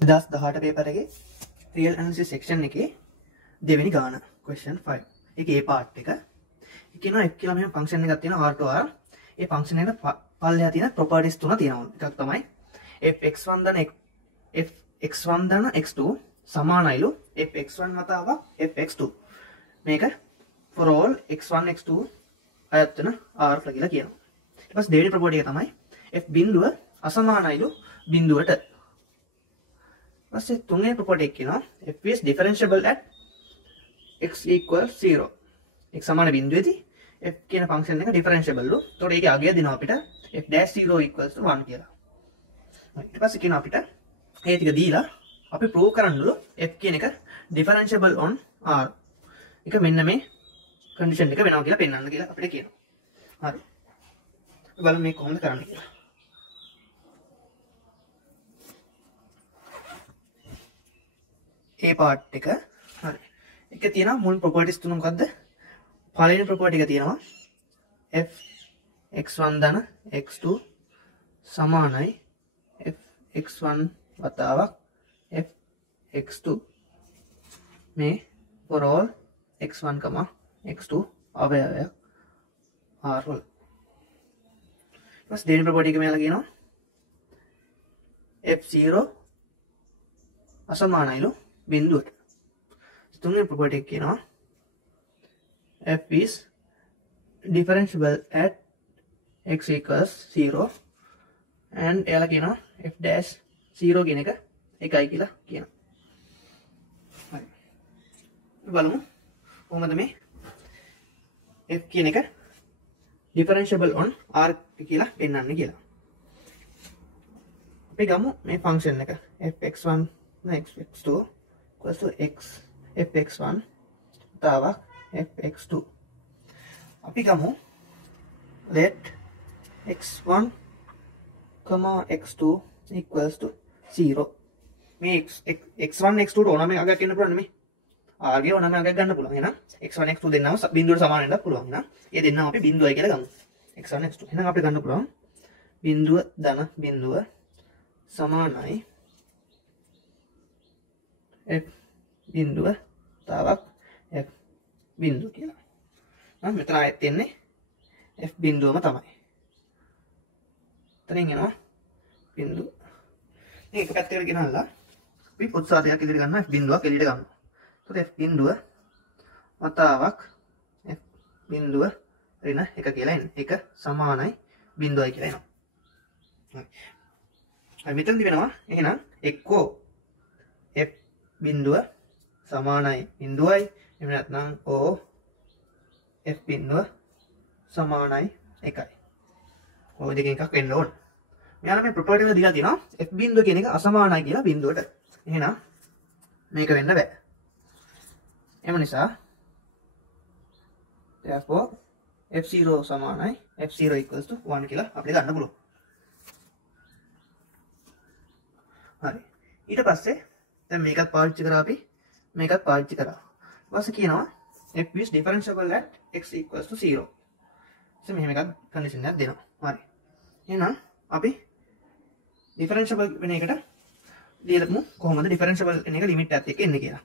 2018 paper එකේ real analysis section එකේ දෙවෙනි ගාන question 5. ඒකේ ඒ part එක. ඒක කියනවා f කියලා මෙහෙම ෆන්ක්ෂන් එකක් තියෙනවා r to r. A function එකට පල්ලෙහා තියෙන properties තුන තියෙනවා. එකක් තමයි fx1 ධන x2 සමානයිලු fx1 වතාවක් fx2. මේක for all x1 x2 අයත් වෙන r කියලා කියනවා. ඊට පස්සේ දෙවෙනි property එක තමයි f බිඳුව අසමානයිලු බිඳුවට. ඊපස්සේ තුන්වෙනි property එක කියනවා f is differentiable at x equals 0. x සමාන බිඳුවේදී f කියන ෆන්ක්ෂන් එක differentiable ලු. එතකොට ඒකේ අගය දෙනවා අපිට f dash 0 equals to 1 කියලා. ඊට පස්සේ කියනවා අපිට ඒ ටික දීලා අපි prove කරන්නලු f කියන එක differentiable on r. ඒක මෙන්න මේ condition එක වෙනවා කියලා පෙන්වන්න කියලා අපිට කියනවා. හරි. බලමු මේක කොහොමද කරන්නේ කියලා. ඒ part එක හරි. එක තියෙනවා මුල් properties තුන මොකද්ද? පළවෙනි property එක තියෙනවා f x1 ධන x2 සමානයි f x1 වතාවක් f x2 මේ for all x1, x2 අවයවයක් r වල. ඊපස් දෙවෙනි property එක මෙයාලා කියනවා f0 අසමානයිලු බිඳුවට. තුන්වෙනි property එක කියනවා f is differentiable at x equals 0 and එයාලා කියනවා f dash 0 කියන එක එකයි කියලා කියනවා. හරි. බලමු කොහොමද මේ f කියන එක differentiable on r කියලා පෙන්වන්නේ කියලා. අපි ගමු මේ ෆන්ක්ෂන් එක fx1 fx2 equals to x fx1 වතාවක් fx2. අපි ගමු let x1 x2 equals to 0. මේ x1 x2 ඕනම එකක් ගන්න පුළුවන් නේ. r ගේ ඕනම එකක් ගන්න පුළුවන්. එහෙනම් x1 x2 දෙන්නම බිඳුවට සමාන වෙන්න පුළුවන්. එහෙනම් ඒ දෙන්නම අපි බිඳුවයි කියලා ගමු. x1 x2. එහෙනම් අපිට ගන්න පුළුවන් බිඳුව ධන බිඳුව සමානයි f බිඳුව තාවක් f බිඳුව කියලා. නම් මෙතන ආයෙත් තියෙන්නේ f බිඳුවම තමයි. එතනින් එනවා බිඳුව. මේක පැත්තකට ගෙනල්ලා අපි පොත් සාධකයක් ඉදිරියට ගන්නවා f බිඳුවක් එළියට ගන්නවා. එතකොට f බිඳුව වතාවක් f බිඳුව ඍණ 1 කියලා එන්නේ. 1 සමානයි බිඳුවයි කියලා එනවා. හරි. හරි මෙතනදි වෙනවා එහෙනම් එක්කෝ f බිඳුව සමානයි බිඳුවයි එහෙම නැත්නම් o f බිඳුව සමානයි 1යි. ඔය දෙකෙන් එකක් වෙන්න ඕන. මෙයාලා මේ ප්‍රොපර්ටි එක දීලා තියෙනවා f බිඳුව කියන එක අසමානයි කියලා බිඳුවට. එහෙනම් මේක වෙන්න බෑ. එම නිසා therefore f0 සමානයි f0 equals to 1 කියලා අපිට ගන්න පුළුවන්. හරි. ඊට පස්සේ දැන් මේකත් පාවිච්චි කරා අපි මේකත් පාවිච්චි කරා. ඊට පස්සේ කියනවා f is differentiable at x equals to 0. ඉතින් මෙහෙම එකක් කන්ඩිෂන් එකක් දෙනවා. හරි. එහෙනම් අපි differentiable වෙන එකට ලියමු කොහොමද differentiable වෙන එක ලිමිට් එකත් එක්ක එන්නේ කියලා.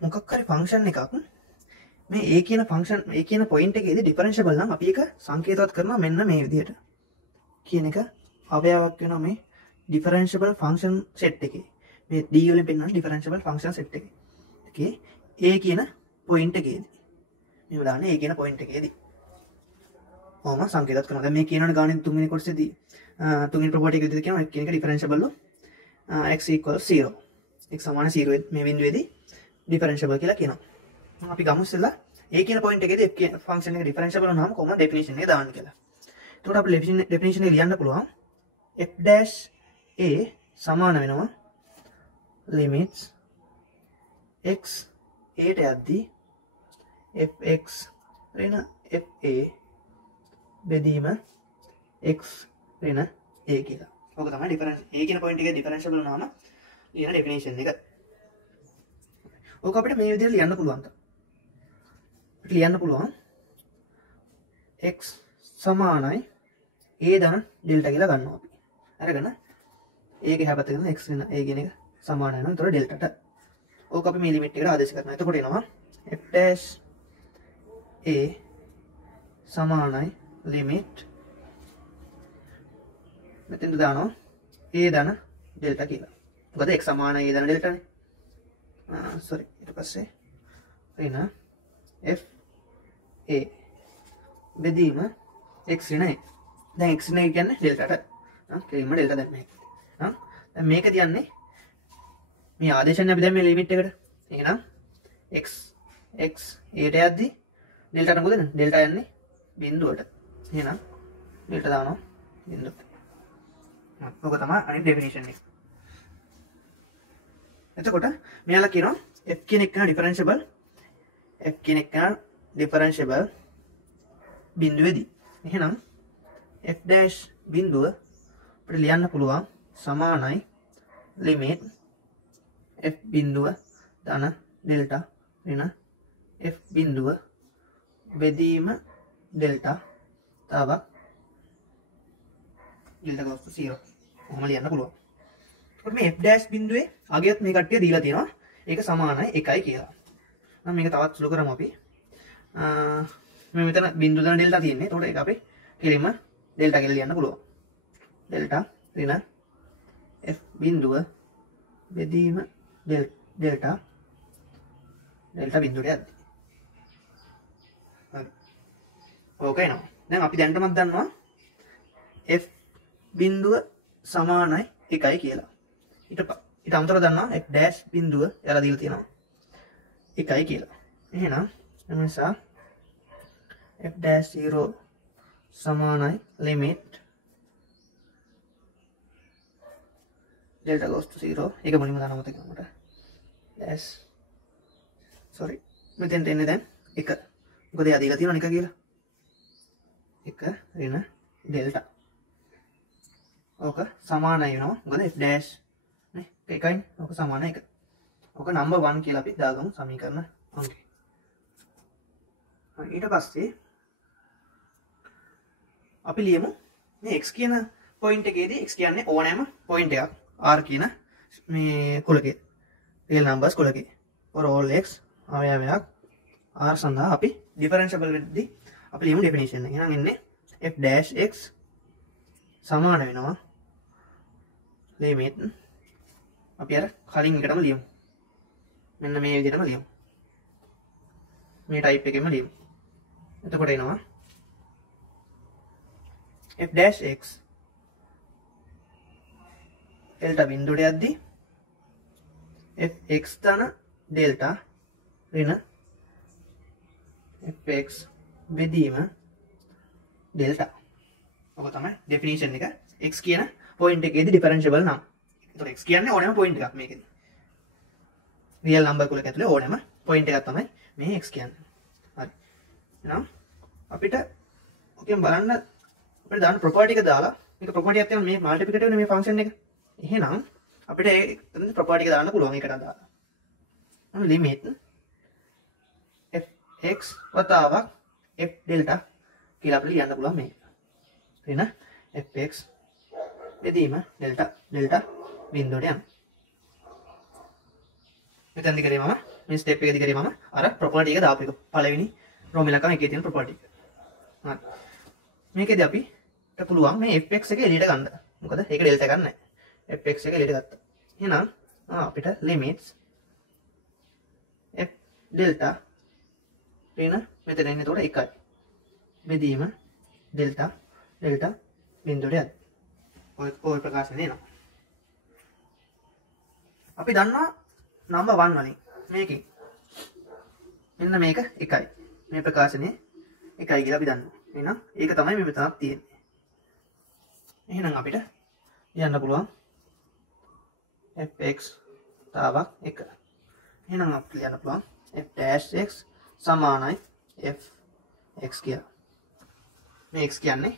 මොකක් හරි ෆන්ක්ෂන් එකක් මේ a කියන ෆන්ක්ෂන් a කියන පොයින්ට් එකේදී differentiable නම් අපි ඒක සංකේතවත් කරනවා මෙන්න මේ විදිහට. කියන එක අවයවයක් වෙනවා මේ differentiable function set එකේ. මේ d වලින් පෙන්නන differentiable function set එකේ. okay a කියන පොයින්ට් එකේදී. මෙහෙම දාන්නේ a කියන පොයින්ට් එකේදී. ඔහොම සංකේතවත් කරනවා. දැන් මේ කියනවනේ ගානේ තුන්වෙනි කොටසේදී තුන්වෙනි ප්‍රොපර්ටි එක විදිහට කියනවා f කියන එක differentiable x equals 0. x සමාන 0 මේ බිඳුවේදී differentiable කියලා කියනවා. අපි ගමු ඉස්සෙල්ලා a කියන පොයින්ට් එකේදී f කියන ෆන්ක්ෂන් එක differentiable වුණාම කොහොමද ඩෙෆිනිෂන් එක දාන්නේ කියලා. එතකොට අපි ඩෙෆිනිෂන් එක ලියන්න පුළුවන් f dash a සමාන වෙනවා limits x a ට යද්දී fx ඍණ fa බෙදීම x ඍණ a කියලා. ඔක තමයි ඩිෆරන්ස් a කියන පොයින්ට් එකේ ඩිෆරන්ෂියබල් වුණාම ලියන ඩෙෆිනිෂන් එක. ඔක අපිට මේ විදිහට ලියන්න පුළුවන්. අපිට ලියන්න පුළුවන් x සමානයි a ධන ඩෙල්ටා කියලා ගන්නවා අපි. අරගෙන ඒක එහා පැත්තට ගෙන x වෙන a කියන එක සමාන වෙනවා. ඒතකොට ඩෙල්ටාට ඕක අපි මේ ලිමිට් එකට ආදේශ කරනවා. එතකොට එනවා f dash a සමානයි ලිමිට් මෙතෙන්ද දානවා a දන ඩෙල්ටා කියලා. මොකද x සමානයි a දන ඩෙල්ටානේ. sorry ඊට පස්සේ එන f a බෙදීම x ඍණ a. දැන් x ඍණ a කියන්නේ ඩෙල්ටාට. කෙලින්ම ඩෙල්ටා දැම්ම එක. දැන් මේක තියන්නේ මේ ආදේශන්නේ අපි දැන් මේ ලිමිට් එකට. එහෙනම් x a ට යද්දි ඩෙල්ටාට මොකද වෙන්නේ? ඩෙල්ටා යන්නේ බිඳුවට. එහෙනම් ඩෙල්ටා දානවා බිඳුවට. ඔක තමයි අනිත් ඩෙෆිනිෂන් එක. එතකොට මෙයාලා කියනවා f කියන එක ඩිෆරෙන්ෂියබල් බිඳුවේදී. එහෙනම් f dash බිඳුව අපිට ලියන්න පුළුවන් සමානයි ලිමිට් f බිඳුව ධන ඩෙල්ටා ඍණ f බිඳුව බෙදීම ඩෙල්ටා තව ඩෙල්ටා goes to 0. ඔහොම ලියන්න පුළුවන්. එතකොට මේ f dash බිඳුවේ අගයත් මේ කට්ටිය දීලා තියෙනවා. ඒක සමානයි 1යි කියලා. නම් මේක තවත් සුළු කරමු අපි. මේ මෙතන බිඳුව දන ඩෙල්ටා තියෙන්නේ. එතකොට ඒක අපි කෙලින්ම ඩෙල්ටා කියලා ලියන්න පුළුවන්. ඩෙල්ටා ඍණ f බිඳුව බෙදීම ඩෙල්ටා බිඳුවට යද්දි. හරි. ඕක එනවා. දැන් අපි දැනටමත් දන්නවා f බිඳුව සමානයි 1යි කියලා. ඊට අමතරව දන්නවා f dash බිඳුව එයාලා දීලා තියෙනවා 1යි කියලා. එහෙනම් ඒ නිසා f dash 0 සමානයි limit delta goes to 0. ඒක මුලින්ම දාන්න මතක මට. dash sorry මෙතෙන්ට එන්නේ දැන් 1. මොකද එයා දීලා තියෙනවා 1 කියලා. 1 ඍණ ඩෙල්ටා. ඕක සමානයි වෙනවා. මොකද f dash නේ 1යි. ඕක සමානයි 1. ඕක නම්බර් 1 කියලා අපි දාගමු සමීකරණ අංකය. ඊට පස්සේ අපි ලියමු මේ x කියන පොයින්ට් එකේදී x කියන්නේ ඕනෑම පොයින්ට් එකක් r කියන මේ කුලකේ real numbers කුලකේ for all x අවයවයක් r සඳහා අපි differentiable වෙද්දී අපි ලියමු definition එක. එහෙනම් එන්නේ f dash x සමාන වෙනවා limit අපි අර කලින් එකටම ලියමු. මෙන්න මේ විදිහටම ලියමු. මේ type එකෙම ලියමු. එතකොට එනවා f dash x delta බිඳුවට යද්දී fx ධන delta ඍණ fx බෙදීම delta. ඔක තමයි definition එක. x කියන point එකේදී differentiable නම්. ඒතකොට x කියන්නේ ඕනෑම point එකක් මේකෙදී. real number කුලක ඇතුලේ ඕනෑම point එකක් තමයි මේ x කියන්නේ. හරි. එහෙනම් අපිට ඔකෙන් බලන්න අපිට දාන්න property එක දාලා මේක property එකක් තියෙනවා මේ multiplicative නේ මේ function එක. එහෙනම් අපිට ඒ property එක දාන්න පුළුවන් ඒකට දාලා. limit fx වතාවක් f delta කියලා අපිට ලියන්න පුළුවන් මේක. ඍණ fx බෙදීම delta බිඳුවට යන. මෙතනදි කරේ මම මේ step එකේදී කරේ මම අර property එක දාපු එක. පළවෙනි row ඉලක්කම එකේ තියෙන property එක. හරි. මේකෙදී අපිට පුළුවන් මේ fx එක එළියට ගන්න. මොකද ඒක delta එකක් නැහැ. fx එක එළියට ගත්තා. එහෙනම් අපිට limits f delta ඍණ මෙතන ඉන්නේ එතකොට 1යි. බෙදීම delta බිඳුවට යද්දී. ඔය ප්‍රකාශනය එනවා. අපි දන්නවා number 1 වලින් මේකේ මෙන්න මේක 1යි. මේ ප්‍රකාශනය 1යි කියලා අපි දන්නවා. එහෙනම් ඒක තමයි මේ මෙතනක් තියෙන්නේ. එහෙනම් අපිට ලියන්න පුළුවන් fx තාවක් 1. එහෙනම් අපිට ලියන්න පුළුවන් f dash x සමානයි fx කියලා. මේ x කියන්නේ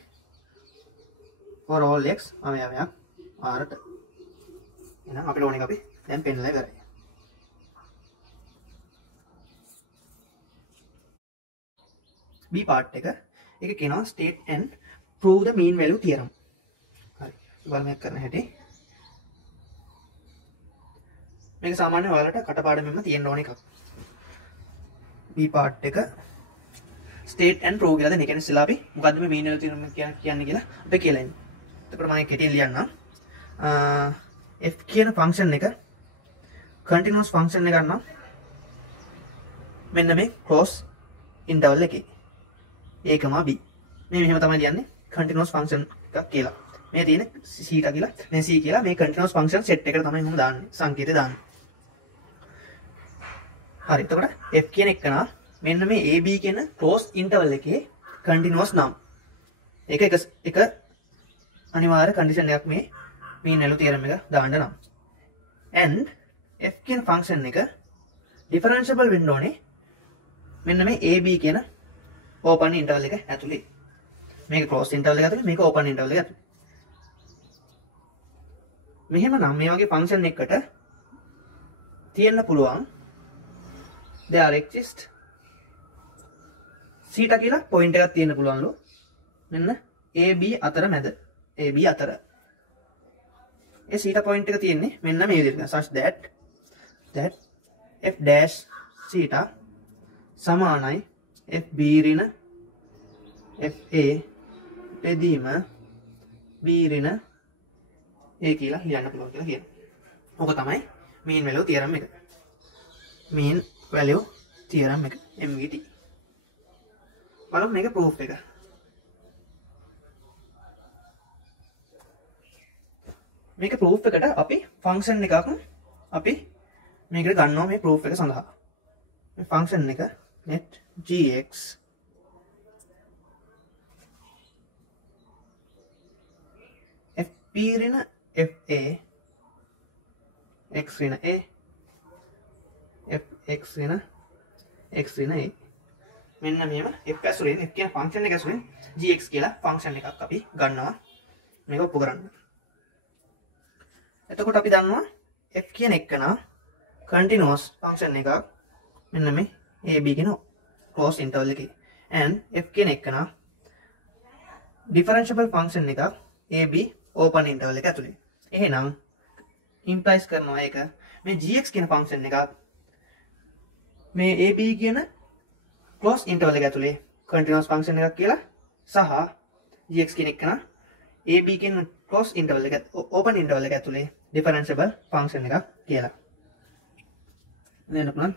for all x අවයවයක් r ට. එහෙනම් අපිට ඕනේ අපි දැන් පෙන්නලා ඉවරයි. B part එක කියනවා state and prove the mean value theorem. හරි. බලමු කරන හැටි. මේක සාමාන්‍යයෙන් ඔයාලට කටපාඩමෙන්ම තියෙන්න ඕන එකක්. B part එක state and prove කියලාද නේ. කියන්නේ ඉස්සෙල්ලා අපි මොකද්ද මේ mean වල තියෙන කියන්නේ කියලා අපි කියලා ඉන්නේ. එතකොට මම කෙටියෙන් ලියන්නම්. f කියන ෆන්ක්ෂන් එක continuous ෆන්ක්ෂන් එකක් නම් මෙන්න මේ close interval එකේ a, b මේ මෙහෙම තමයි ලියන්නේ continuous function එකක් කියලා. මේ තියෙන c කියලා මේ c කියලා මේ continuous function set එකට තමයි මම දාන්නේ සංකේතය දාන්නේ. හරි. එතකොට f කියන එක නා මෙන්න මේ ab කියන close interval එකේ continuous නම් එක අනිවාර්ය condition එකක් මේ mean value theorem එක දාන්න නම්. and f කියන function එක differentiable වෙන්න ඕනේ මෙන්න මේ ab කියන open interval එක ඇතුලේ. මේක closed interval එක ඇතුලේ, මේක open interval එක ඇතුලේ. මෙහෙම නම් මේ වගේ function එකකට තියෙන්න පුළුවන් there exist θ කියලා point එකක් තියෙන්න පුළුවන්ලු. මෙන්න ab අතර මැද. ab අතර. ඒ θ point එක තියෙන්නේ මෙන්න මේ විදිහට. such that f dash θ සමානයි fb ඍණ fa බෙදීම b ඍණ a කියලා ලියන්න පුළුවන් කියලා කියනවා. ඕක තමයි mean value theorem එක. mean value theorem එක MVT. බලමු මේක proof එක. මේක proof එකට අපි function එකක් අපි මේකට ගන්නවා මේ proof එක සඳහා. මේ function එක net gx fp ඍණ fa x ඍණ a fx ඍණ x ඍණ a මෙන්න මෙහෙම f ඇසුරෙන් f කියන function එක ඇසුරෙන් gx කියලා function එකක් අපි ගන්නවා මේක ඔප්පු කරන්න. එතකොට අපි දන්නවා f කියන එක නා continuous function එකක් මෙන්න මේ ab කියන close interval එකේ and f කියන එක නා differentiable function එකක් ab open interval එක ඇතුලේ. එහෙනම් implies කරනවා ඒක මේ gx කියන function එකක් මේ ab කියන close interval එක ඇතුලේ continuous function එකක් කියලා සහ gx කියන එක නා ab කියන close interval එක open interval එක ඇතුලේ differentiable function එකක් කියලා. දැන්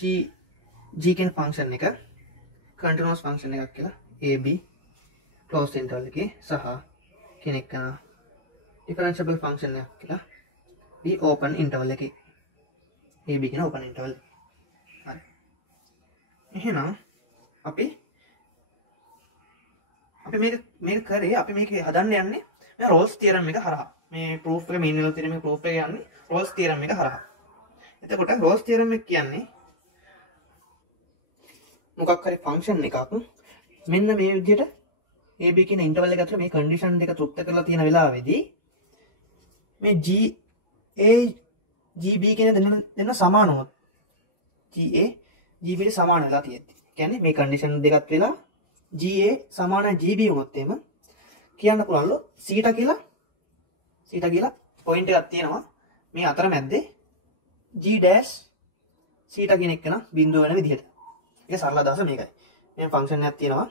g කියන function එක continuous function එකක් කියලා ab close interval එකේ සහ කෙනෙක් කරන differentiable function එකක් කියලා b open interval එකේ ab කියන open interval. හරි. එහෙනම් අපි මේක කරේ අපි මේක හදන්න යන්නේ මේ Rolle's theorem එක හරහා. මේ proof එක mean value theorem එක proof එක යන්නේ Rolle's theorem එක හරහා. එතකොට Rolle's theorem එක කියන්නේ මොකක් හරි function එකක් මෙන්න මේ විදිහට ab කියන interval එක ඇතුළේ මේ condition දෙක තෘප්ත කරලා තියෙන වෙලාවේදී මේ gb කියන දෙන්න සමාන වුණොත් ga gb ට සමාන වෙලා තියෙද්දි කියන්නේ මේ condition දෙකත් වෙලා ga සමාන gb වුණොත් එහෙම කියන්න පුළුවන්ලු θ කියලා point එකක් තියෙනවා මේ අතර මැද්දේ g dash θ කියන එක න බිඳුව වෙන විදිහට. ඒක සරල අදහස මේකයි. මේ function එකක් තියෙනවා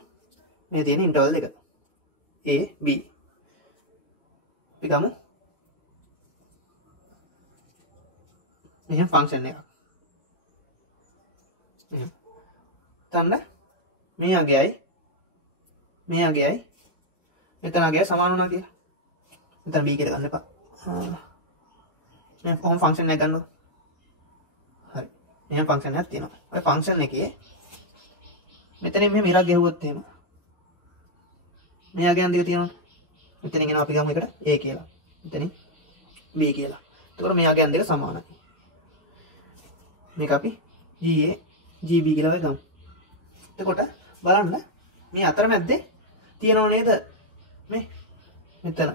මේ තියෙන interval එක a b අපි ගමු මෙහෙම function එකක් තන්න මේ අගයයි මෙතන අගයයි සමාන වුණා කියලා. මෙතන b කියලා ගන්න එපා. මේ කොහොම function එක ගන්නවද? හරි. මෙහෙම function එකක් තියෙනවා. ඔය function එකේ මෙතනින් මෙහෙම ඉරක් ගෙවුවොත් එහෙම මේ අගයන් දෙක තියෙනවා. මෙතනින් එනවා අපි ගමු එකට a කියලා. මෙතනින් b කියලා. එතකොට මේ අගයන් දෙක සමානයි. මේක අපි ga gb කියලා ගමු. එතකොට බලන්න මේ අතරමැද්දේ තියෙනව නේද මේ මෙතන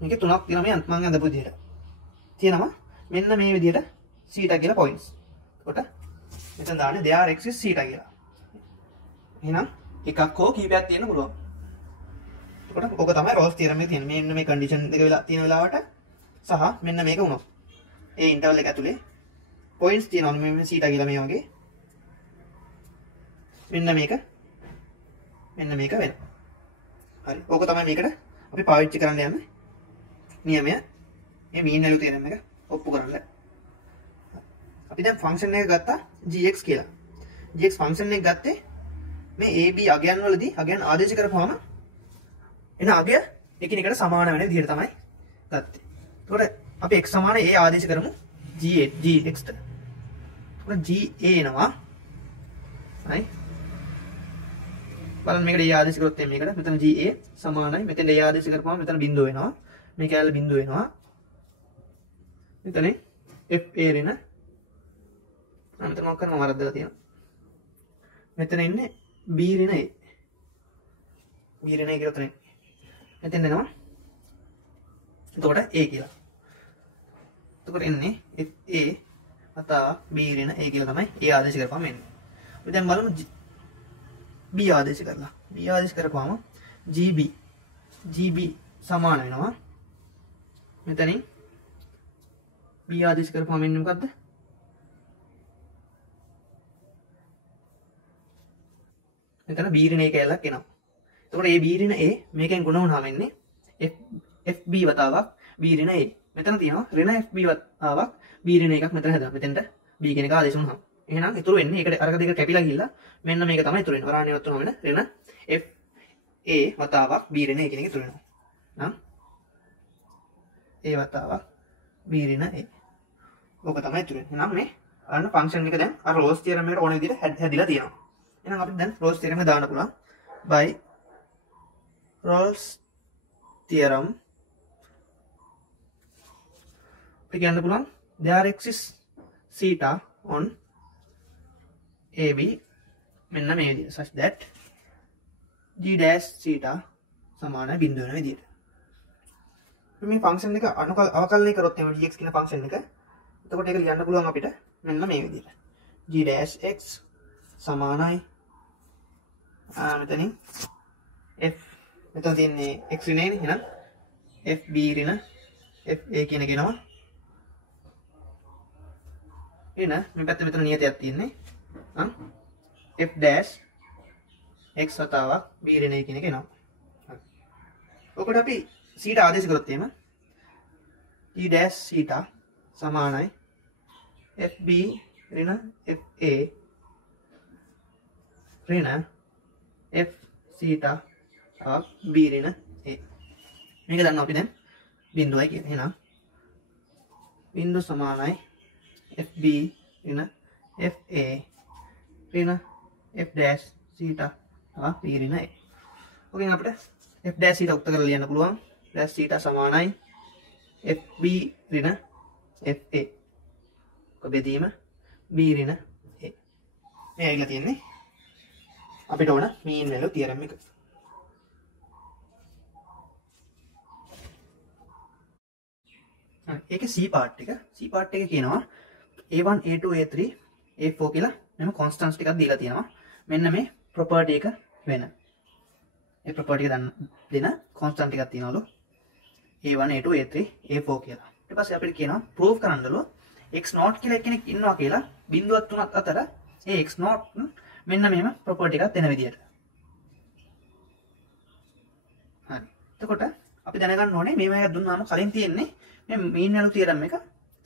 මේක තුනක් තියෙනවා මේ මම අඳපු විදිහට තියෙනවා මෙන්න මේ විදිහට θ කියලා points. එතකොට මෙතන දාන්නේ there exists θ කියලා. එහෙනම් එකක් හෝ කීපයක් තියෙන්න පුළුවන්. එතකොට ඔක තමයි Rolle's theorem එකේ තියෙන. මෙන්න මේ condition දෙක වෙලා තියෙන වෙලාවට සහ මෙන්න මේක වුණා. ඒ ඉන්ටර්වල් එක ඇතුලේ පොයින්ට්ස් තියෙනවනේ මෙන්න සීටා කියලා මේ වගේ. මෙන්න මේක වෙනවා. හරි. ඕක තමයි මේකට අපි පාවිච්චි කරන්න යන නියමය. මේ මීන් වැලියු තියරම් එක ඔප්පු කරන්න. අපි දැන් ෆන්ක්ෂන් එක ගත්තා gx කියලා. gx ෆන්ක්ෂන් එක ගත්තේ මේ ab අගයන් වලදී අගයන් ආදේශ කරපුවාම එන අගය එකිනෙකට සමාන වෙන විදිහට තමයි ගත්තේ. එතකොට අපි x සමාන a ආදේශ කරමු gx ට. එතකොට ga එනවා. හරි. බලන්න මේකට a ආදේශ කරොත් මේකට මෙතන ga සමානයි. මෙතෙන් a ආදේශ කරපුවාම මෙතන බිංදුව වෙනවා. මේ කැලේ බිංදුව වෙනවා. මෙතන fa රින මෙතන මොකක් කරනව වරද්දලා තියෙනවා. මෙතන ඉන්නේ b රින a. b රින a කියලා තමයි. මෙතෙන් එනවා. එතකොට a කියලා. එතකොට එන්නේ fa අතා b රින a කියලා තමයි a ආදේශ කරපුවාම එන්නේ. අපි දැන් බලමු b ආදේශ කරලා. b ආදේශ කරපුවාම gb සමාන වෙනවා. මෙතනින් b ආදේශ කරපුවාම එන්නේ මොකද්ද? මෙතන b ඍණ a කැලක් එනවා. එතකොට a b ඍණ a මේකෙන් ගුණ වුණාම එන්නේ fb වතාවක් b ඍණ a. මෙතන තියෙනවා ඍණ fb වතාවක් b ඍණ එකක් මෙතන හැදෙනවා. මෙතෙන්ට b කියන එක ආදේශ වුණාම. එහෙනම් ඉතුරු වෙන්නේ ඒකට අරක දෙක කැපිලා ගිහිල්ලා මෙන්න මේක තමයි ඉතුරු වෙන්නේ. වරාණියවත් වුණාම වෙන ඍණ fa වතාවක් b ඍණ a කියන එක ඉතුරු වෙනවා. නම් a වතාවක් b ඍණ a. ඕක තමයි ඉතුරු වෙන්නේ. එහෙනම් මේ අන්න ෆන්ක්ෂන් එක දැන් අර රෝල්ස් තියරම් එකට ඕන විදිහට හැදිලා තියෙනවා. එහෙනම් අපිට දැන් රෝල්ස් තියරම් එක දාන්න පුළුවන්. by Rolle's theorem අපි කියන්න පුළුවන් there exists theta on AB මෙන්න මේ විදිහට such that g dash theta සමාන බිඳුව වෙන විදිහට. මේ ෆන්ක්ෂන් එක අවකලනය කරොත් එimhe gx කියන ෆන්ක්ෂන් එක එතකොට ඒක ලියන්න පුළුවන් අපිට මෙන්න මේ විදිහට. g dash x සමානයි මෙතනින් f මෙතන තියෙන්නේ x ඍණයනේ. එහෙනම් fb ඍණ fa කියන එක එනවා. එන මේ පැත්තේ මෙතන නියතයක් තියෙන්නේ. f dash x වතාවක් b ඍණ a කියන එක එනවා. ඔකට අපි c ට ආදේශ කරොත් එහෙම g dash theta සමානයි fb ඍණ fa ඍණ f theta b ඍණ a. මේක දන්නවා අපි දැන් බිඳුවයි කියන්නේ. එහෙනම් බිඳුව සමානයි fb ඍණ fa ඍණ f dash theta b ඍණ a. ඔකෙන් අපිට f dash theta උත්තර කරලා ලියන්න පුළුවන්. dash theta සමානයි fb ඍණ fa. ඔක බෙදීම b ඍණ a. මේ ඇවිල්ලා තියෙන්නේ අපිට ඕන මීන් වැලියු තියරම් එක. ඒකේ C part එක කියනවා A1 A2 A3 A4 කියලා මෙන්න කොන්ස්ටන්ට්ස් ටිකක් දීලා තියෙනවා. මෙන්න මේ ප්‍රොපර්ටි එක වෙන. ඒ ප්‍රොපර්ටි එක දෙන කොන්ස්ටන්ට් ටිකක් තියෙනවලු A1 A2 A3 A4 කියලා. ඊට පස්සේ අපිට කියනවා ප්‍රූව් කරන්නලු x0 කියලා කෙනෙක් ඉන්නවා කියලා බිඳුවක් තුනක් අතර ඒ x0 මෙන්න මෙහෙම ප්‍රොපර්ටි එකක් දෙන විදියට. හරි. එතකොට අපි දැනගන්න ඕනේ මේ වගේ දුන්නාම කලින් තියෙන්නේ මේ මීන් වැලියු තියරම් එක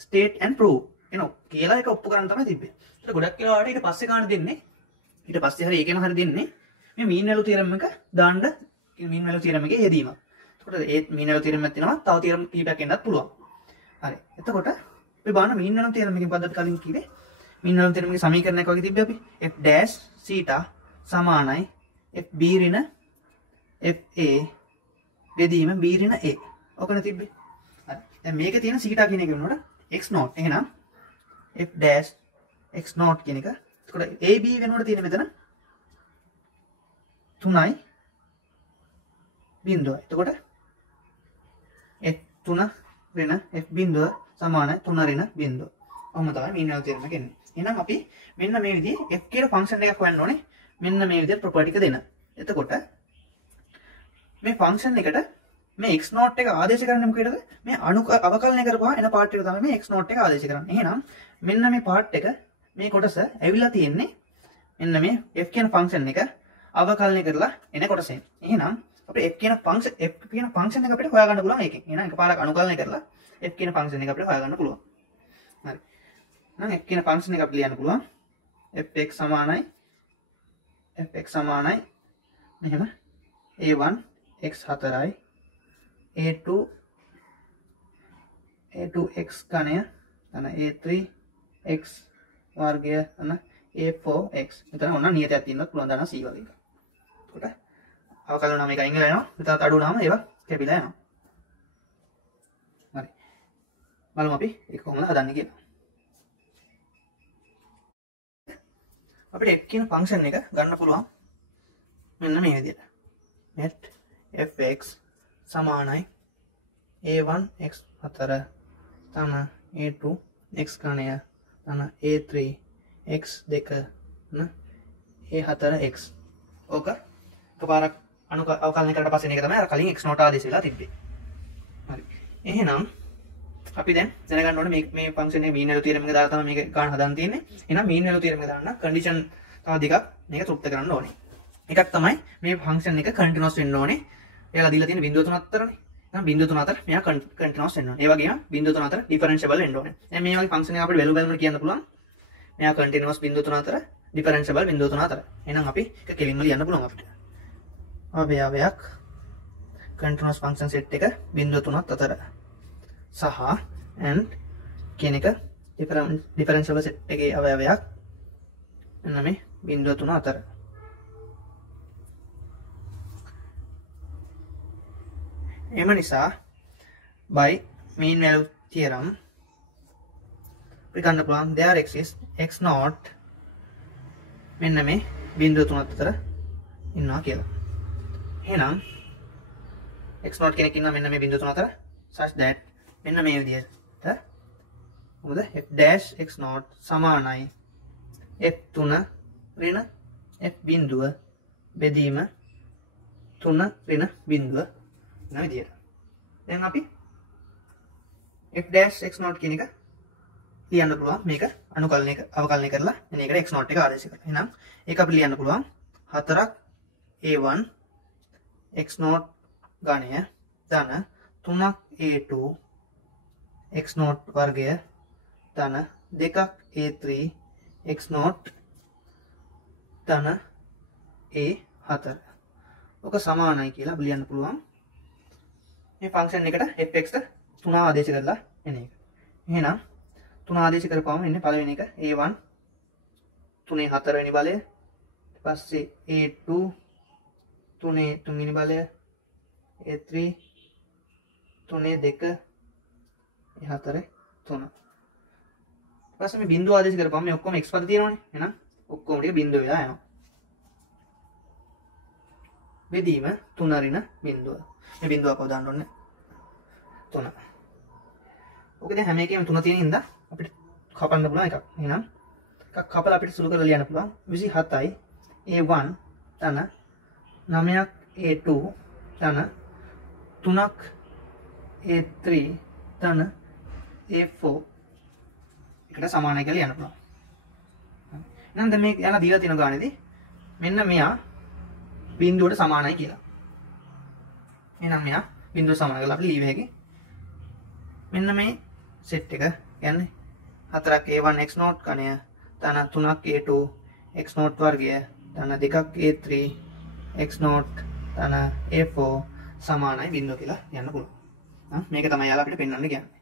state and prove එනෝ කියලා එක ඔප්පු කරන්න තමයි තිබ්බේ. ඒක ගොඩක් වෙලාවට ඊට පස්සේ ගන්න දෙන්නේ. ඊට පස්සේ හරි ඒකෙම හරි දෙන්නේ මේ මීන් වැලියු තියරම් එක දාන්න මීන් වැලියු තියරම් එකේ යෙදීම. එතකොට ඒ මීන් වැලියු තියරම් එකක් තියෙනවා. තව තියරම් කීපයක් එන්නත් පුළුවන්. හරි. එතකොට අපි බලන්න මීන් වැලියු තියරම් එකේ පද්ධතිය කලින් කිව්වේ මීන් වැලියු තියරම් එකේ සමීකරණයක් වගේ තිබ්බේ අපි f dash theta සමානයි fb ඍණ fa බෙදීම b ඍණ a. ඔකනේ තිබ්බේ. හරි. දැන් මේකේ තියෙන theta කියන එක වෙනකොට x0. එහෙනම් f dash x0 කියන එක. එතකොට ab වෙනකොට තියෙන මෙතන 3යි බිඳුව. එතකොට f3 ඍණ f බිඳුව සමානයි 3 ඍණ බිඳුව. ඔහොම තමයි මීන් වැලියු තියරම් එක එන්නේ. එහෙනම් අපි මෙන්න මේ විදිහේ f කියලා ෆන්ක්ෂන් එකක් හොයන්න ඕනේ. මෙන්න මේ විදිහට ප්‍රොපර්ටි එක දෙන්න. එතකොට මේ ෆන්ක්ෂන් එකට මේ x නෝට් එක ආදේශ කරන්නේ මොකේද? මේ අවකලනය කරපුවා එන පාර්ට් එක තමයි මේ x නෝට් එක ආදේශ කරන්නේ. එහෙනම් මෙන්න මේ පාර්ට් එක මේ කොටස ඇවිල්ලා තියෙන්නේ මෙන්න මේ f කියන ෆන්ක්ෂන් එක අවකලනය කරලා එන කොටසෙන්. එහෙනම් අපිට f කියන ෆන්ක්ෂන් එක අපිට හොයාගන්න පුළුවන් ඒකෙන්. එහෙනම් එකපාරක් අනුකලනය කරලා f කියන ෆන්ක්ෂන් එක අපිට හොයාගන්න පුළුවන්. හරි. එහෙනම් f කියන ෆන්ක්ෂන් එක අපිට ලියන්න පුළුවන් fx සමානයි මෙහෙම a1 x4යි a2 x ඝනය අන a3 x වර්ගය අන a4 x. මෙතන ඕන නියතයක් තියෙනවත් පුළුවන් දාන c වගේ එකක්. එතකොට අවකලන නම් එක අයින් වෙලා යනවා. මෙතන අඩු වුණාම ඒවා කැපිලා යනවා. හරි. බලමු අපි ඒක කොහොමද හදන්නේ කියලා. අපිට f කියන ෆන්ක්ෂන් එක ගන්න පුළුවන් මෙන්න මේ විදිහට. net fx සමානයි a1 x4 තන a2 x ඝනය තන a3 x2 න a4 x. ඕක එකපාරක් අවකලනය කරලා පස්සේ මේක තමයි අර කලින් x නෝට ආදේශ වෙලා තිබ්බේ. හරි. එහෙනම් අපි දැන් දැනගන්න ඕනේ මේ ෆන්ක්ෂන් එකේ මීන් වැලියු තියරම් එක දාලා තමයි මේක ගන්න හදන්න තියෙන්නේ. එහෙනම් මීන් වැලියු තියරම් එක දාන්න කන්ඩිෂන් තව දෙකක් මේක තෘප්ත කරන්න ඕනේ. එකක් තමයි මේ ෆන්ක්ෂන් එක කන්ටිනියස් වෙන්න ඕනේ. එයාලා දීලා තියෙන බිංදුව 3 අතරනේ. එහෙනම් බිංදුව 3 අතර මෙයා කන්ටිනියස් වෙන්න ඕනේ. ඒ වගේම බිංදුව 3 අතර ඩිෆරෙන්ෂියබල් වෙන්න ඕනේ. දැන් මේ වගේ ෆන්ක්ෂන් එක අපිට වැලියු බලන්න කියන්න පුළුවන්. මෙයා කන්ටිනියස් බිංදුව 3 අතර ඩිෆරෙන්ෂියබල් බිංදුව 3 අතර. එහෙනම් අපි ඒක කෙලින්ම ලියන්න පුළුවන් අපිට. අවයවයක් කන්ටිනියස් ෆන්ක්ෂන් සෙට් එක බිංදුව 3 අතර සහ and කියන එක ඩිෆරෙන්ෂියබල් සෙට් එකේ අවයවයක් මෙන්න මේ බිංදුව 3 අතර. එම නිසා by mean value theorem අපි ගන්න පුළුවන් there exists x naught මෙන්න මේ බිංදුව 3 අතර ඉන්නවා කියලා. එහෙනම් x naught කෙනෙක් ඉන්නවා මෙන්න මේ බිංදුව 3 අතර such that මෙන්න මේ විදිහට මොකද f dash x naught සමානයි f3 ඍණ f බිංදුව බෙදීම 3 ඍණ බිංදුව වෙන විදිහට. දැන් අපි f dash x naught කියන එක ලියන්න පුළුවන් මේක අවකලනය කරලා එන එකට x naught එක ආදේශ කරලා. එහෙනම් ඒක අපිට ලියන්න පුළුවන් 4ක් a1 x naught ඝනය ධන 3ක් a2 x naught වර්ගය ධන 2ක් a3 x naught ධන a4. ඔක සමානයි කියලා අපි ලියන්න පුළුවන් මේ ෆන්ක්ෂන් එකට fx 3 ආදේශ කරලා එන එක. එහෙනම් 3 ආදේශ කරපුවම එන්නේ පළවෙනි එක a1 3 4 වෙනි බලය, ඊට පස්සේ a2 3 3 වෙනි බලය, a3 3 2 a4 3. ඊට පස්සේ මේ බිංදුව ආදේශ කරපුවම මේ ඔක්කොම x පද තියෙනවනේ. එහෙනම් ඔක්කොම ටික බිංදුව වෙලා යනවා. බෙදීම 3 ඍණ බිංදුව. මේ බිංදුව අපව දාන්න ඕනේ 3. ඔක දැන් හැම එකේම 3 තියෙන හින්දා අපිට කපන්න පුළුවන් එකක්. එහෙනම් එකක් කපලා අපිට සුළු කරලා ලියන්න පුළුවන් 27යි a1 තන 9ක් a2 තන 3ක් a3 තන a4 එකට සමානයි කියලා ලියන්න පුළුවන්. එහෙනම් දැන් මේ යන දීලා තියෙන ගානේදී මෙන්න මෙයා බිංදුවට සමානයි කියලා. එහෙනම් මෙයා බිංදුව සමාන කරලා අපි ලියුවේ හැකි. මෙන්න මේ සෙට් එක කියන්නේ 4ක් a1 x naught ඝනය ධන 3ක් a2 x naught වර්ගය ධන 2ක් a3 x naught ධන a4 සමානයි බිංදුව කියලා යන්න පුළුවන්. මේක තමයි යාලා අපිට පෙන්වන්න කියන්නේ.